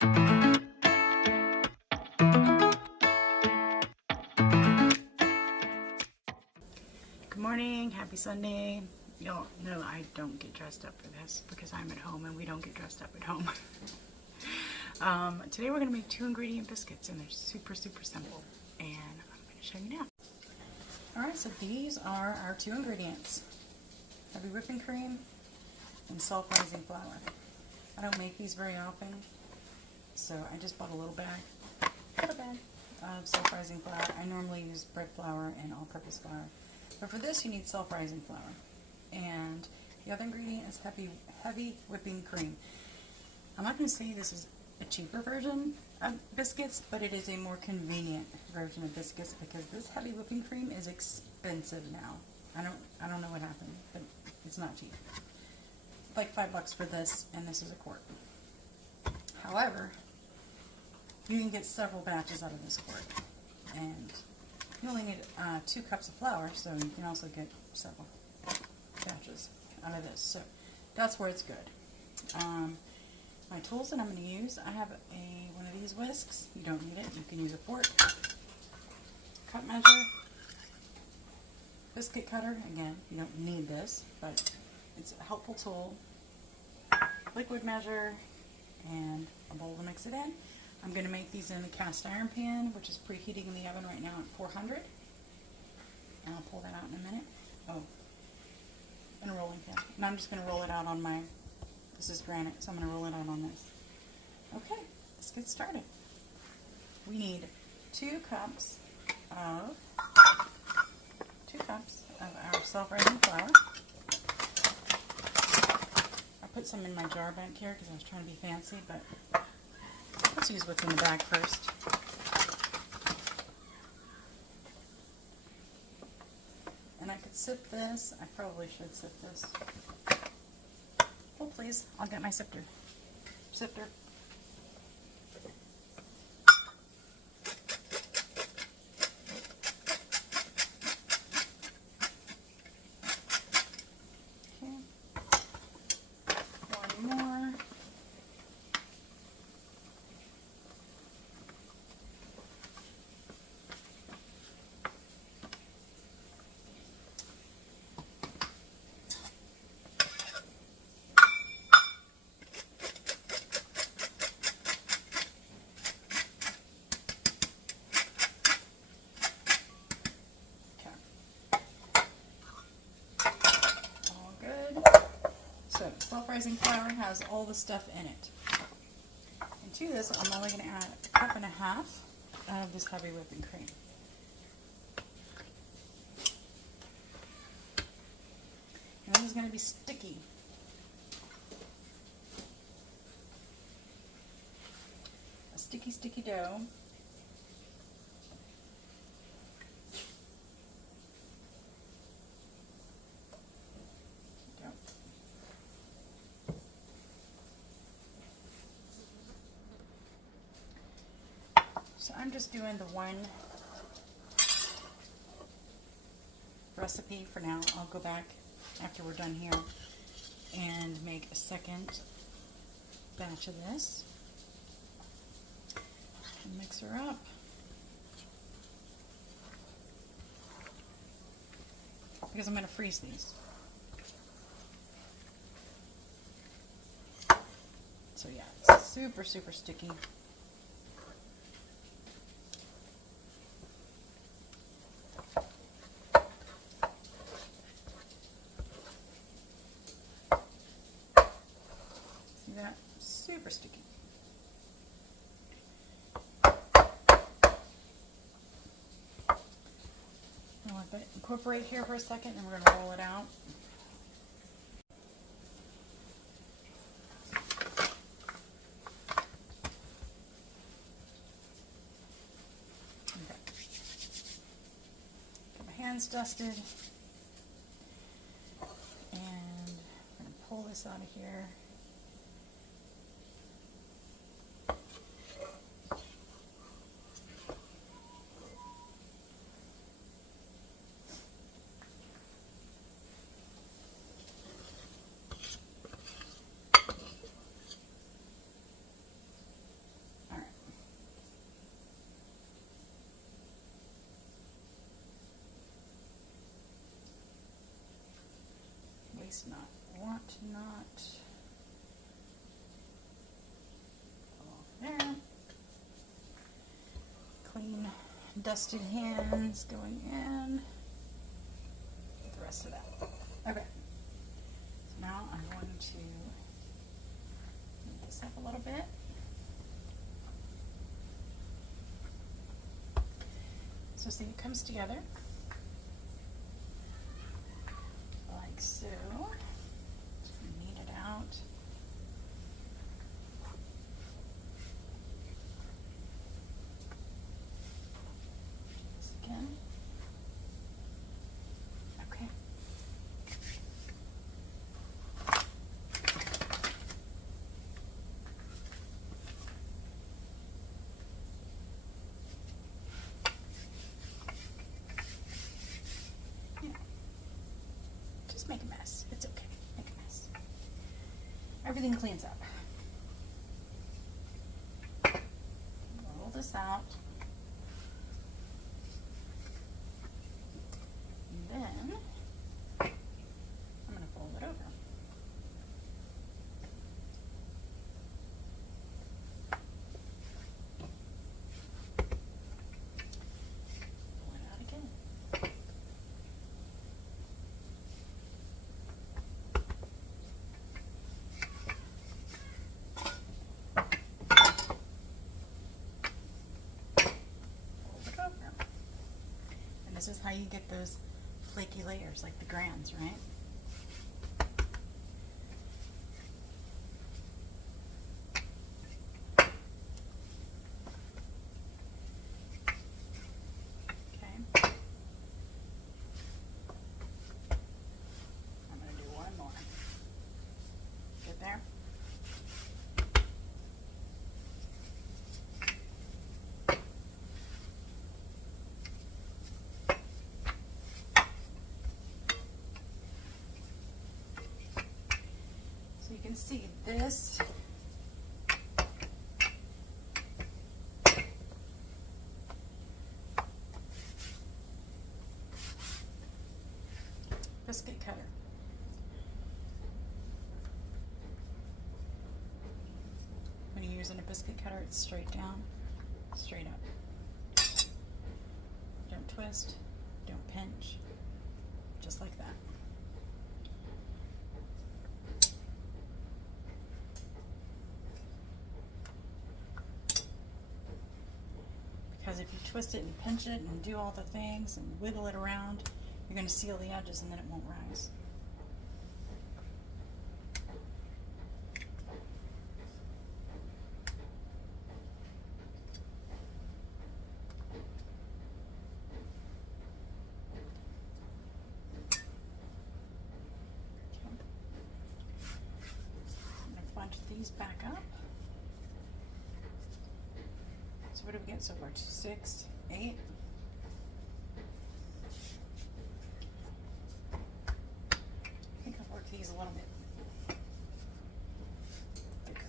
Good morning, happy Sunday. No, I don't get dressed up for this because I'm at home and we don't get dressed up at home. Today we're going to make 2 ingredient biscuits and they're super simple, and I'm going to show you now. Alright, so these are our 2 ingredients. Heavy whipping cream and self-rising flour. I don't make these very often, so I just bought a little bag of self-rising flour. I normally use bread flour and all-purpose flour, but for this you need self-rising flour. And the other ingredient is heavy whipping cream. I'm not going to say this is a cheaper version of biscuits, but it is a more convenient version of biscuits because this heavy whipping cream is expensive now. I don't know what happened, but it's not cheap. Like $5 for this, and this is a quart. However, you can get several batches out of this quart, and you only need 2 cups of flour, so you can also get several batches out of this. So that's where it's good. My tools that I'm going to use, I have one of these whisks. You don't need it. You can use a fork, cup measure, biscuit cutter. Again, you don't need this, but it's a helpful tool. Liquid measure, and a bowl to mix it in. I'm going to make these in a cast iron pan, which is preheating in the oven right now at 400. And I'll pull that out in a minute. Oh, in a rolling pin. And I'm just going to roll it out on my, this is granite, so I'm going to roll it out on this. Okay, let's get started. We need 2 cups of our self-rising flour. I put some in my jar back here because I was trying to be fancy, but let's use what's in the bag first. And I could sift this. I probably should sift this. Oh, please. I'll get my sifter. Okay. One more. So, self-rising flour has all the stuff in it. And to this, I'm only going to add 1.5 cups of this heavy whipping cream. And this is going to be sticky. A sticky dough. So I'm just doing the one recipe for now. I'll go back after we're done here and make a second batch of this and mix her up. Because I'm going to freeze these. So yeah, it's super sticky. That super sticky. I'll let that incorporate here for a second, and we're going to roll it out. Okay. Get my hands dusted, and I'm going to pull this out of here. to not fall off there. Clean, dusted hands going in. Get the rest of that. Okay. So now I'm going to move this up a little bit. So see, it comes together like so. Just knead it out. This again. Okay. Make a mess. It's okay. Make a mess. Everything cleans up. Roll this out. And then I'm going to fold it over. Pull it out again. This is how you get those flaky layers, like the grands, right? Okay. I'm going to do one more. Get there? So you can see this biscuit cutter. When you're using a biscuit cutter, it's straight down, straight up. Don't twist, don't pinch, just like that. Because if you twist it and pinch it and do all the things and wiggle it around, you're going to seal the edges and then it won't rise. I'm going to bunch these back up. So what do we get so far? 6, 8. I think I'll work these a little bit thicker.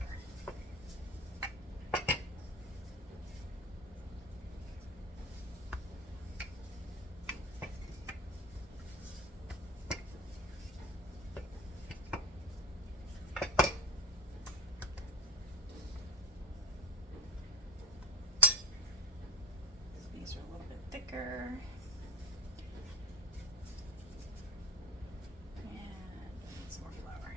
These are a little bit thicker. And I need some more flour.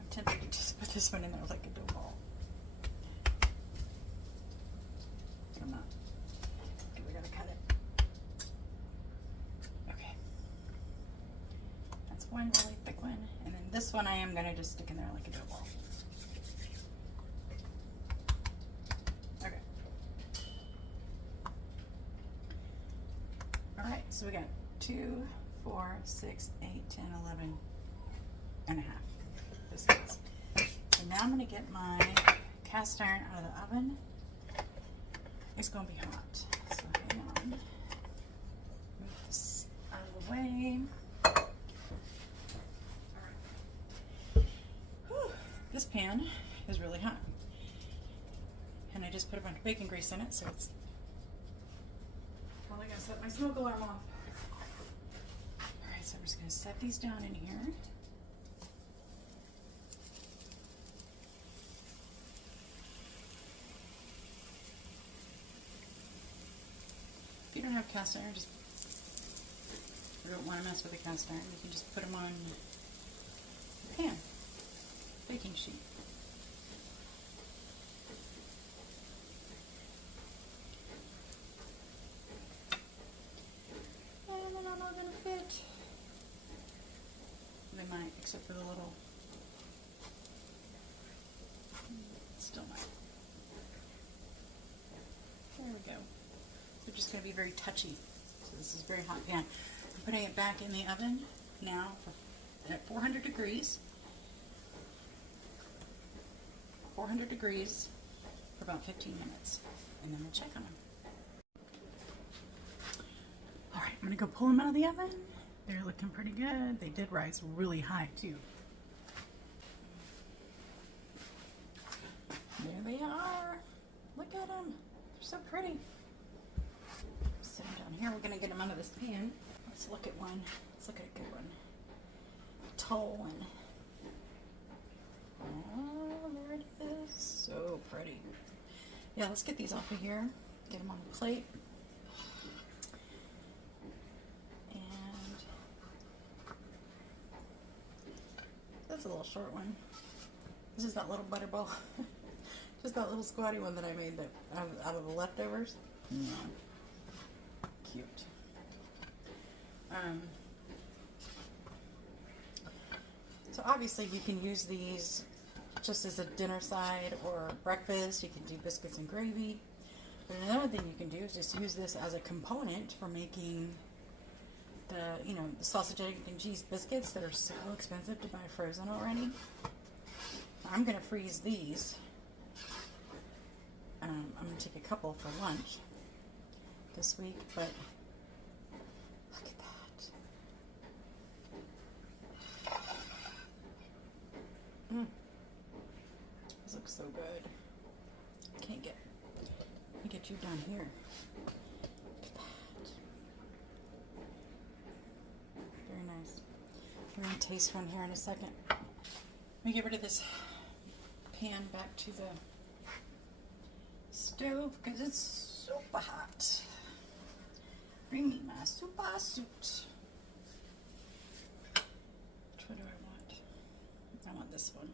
I'm tempted to just put this one in there like a dough ball. But I'm not. Okay, we gotta cut it. Okay. That's one really thick one. And then this one I am going to just stick in there like a dough ball. Okay. Alright, so we got 2, 4, 6, 8, 10, 11 and a half biscuits. So now I'm going to get my cast iron out of the oven. It's going to be hot. So hang on. Move this out of the way. This pan is really hot, and I just put a bunch of bacon grease in it, so it's probably gonna set my smoke alarm off. Alright, so I'm just gonna set these down in here. If you don't have cast iron, just you don't want to mess with the cast iron, you can just put them on a pan, baking sheet. And they're not all going to fit. They might, except for the little, still might. There we go. They're just going to be very touchy. So this is a very hot pan. I'm putting it back in the oven now at 400 degrees. 400 degrees for about 15 minutes. And then we'll check on them. Alright, I'm going to go pull them out of the oven. They're looking pretty good. They did rise really high too. There they are. Look at them. They're so pretty. Set them down here. We're going to get them out of this pan. Let's look at one. Let's look at a good one. A tall one. Oh, there it is. So pretty. Yeah, let's get these off of here. Get them on the plate. And that's a little short one. This is that little butterball. Just that little squatty one that I made that out of the leftovers. Yeah. Cute. So obviously you can use these just as a dinner side or breakfast. You can do biscuits and gravy. But another thing you can do is just use this as a component for making the, the sausage, egg, and cheese biscuits that are so expensive to buy frozen already. I'm going to freeze these. I'm going to take a couple for lunch this week, but look at that. This looks so good. I can't get you down here. Look at that. Very nice. We're going to taste one here in a second. Let me get rid of this pan back to the stove because it's super hot. Bring me my super suit. Which one do I want? I want this one.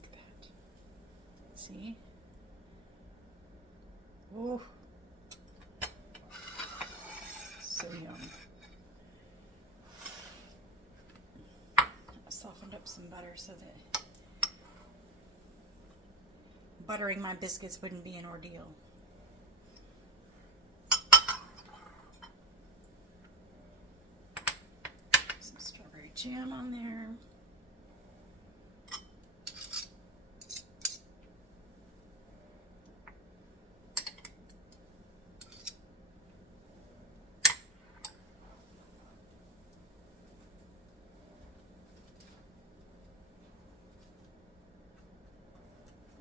Look at that. See? Oh, so yum. I softened up some butter so that buttering my biscuits wouldn't be an ordeal. Some strawberry jam on there.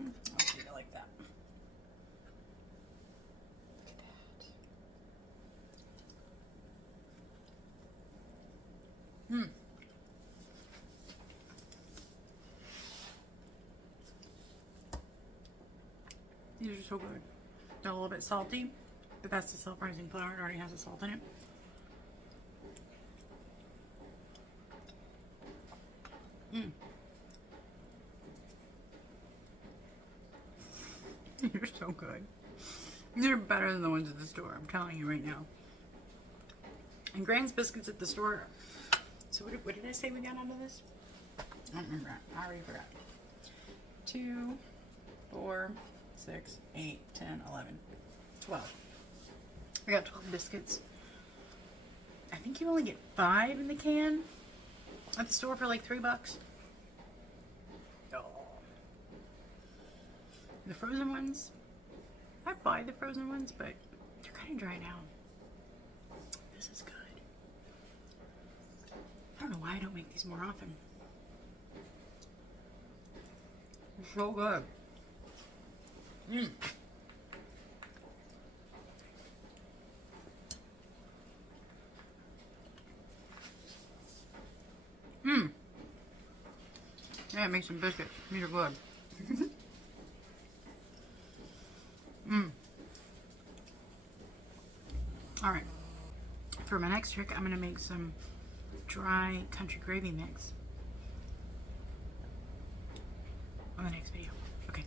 I'll keep it like that. Look at that. These are so good. They're a little bit salty, but that's the self-rising flour. It already has the salt in it. You're so good. They're better than the ones at the store, I'm telling you right now. And Grain's biscuits at the store. So what did I say we got out of this? I don't remember. I already forgot. 2, 4, 6, 8, 10, 11, 12. I got 12 biscuits. I think you only get 5 in the can at the store for like $3. Oh. The frozen ones, I buy the frozen ones, but they're kind of dry now. This is good. I don't know why I don't make these more often. They're so good. Mmm. Mmm. Yeah, make some biscuits. These are good. Mmm. Alright. For my next trick, I'm going to make some dry country gravy mix on the next video. Okay.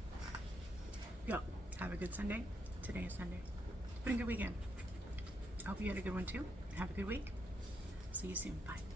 Yo, have a good Sunday. Today is Sunday. It's been a good weekend. I hope you had a good one too. Have a good week. See you soon. Bye.